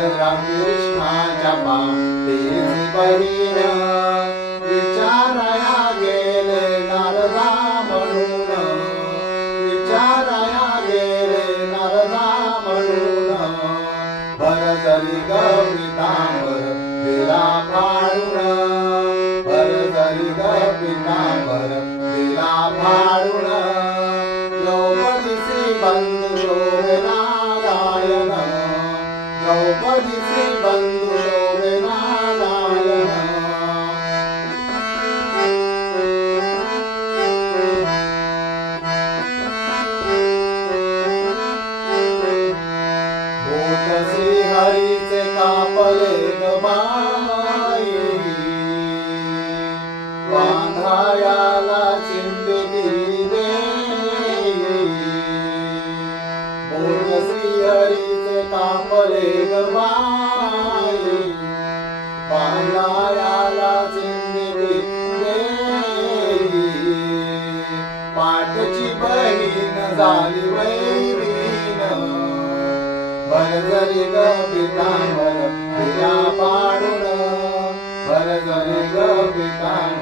कृष्णाच्या पाठीची बहीण विचाराया गेले नारदा म्हणून, विचाराया गेले नारदा म्हणून. भर जरी ग पितांबर दिला फाडून, भर जरी ग पितांबर दिला फाडून. द्रौपदीचे बंधू शोभे नारायण, द्रौपदीचे बंधू शोभे नारायण. बोट श्री हरीचे कापले ग बाई, बांधायाला चिंबिली देई. बोट श्री हरीचे कापले ग बाई, बांधायाला चिंबिली देई. पाठची बहीण झाली वैरीण, भर जरी ग पितांबर दिला पाडून, भर जरी ग पितांबर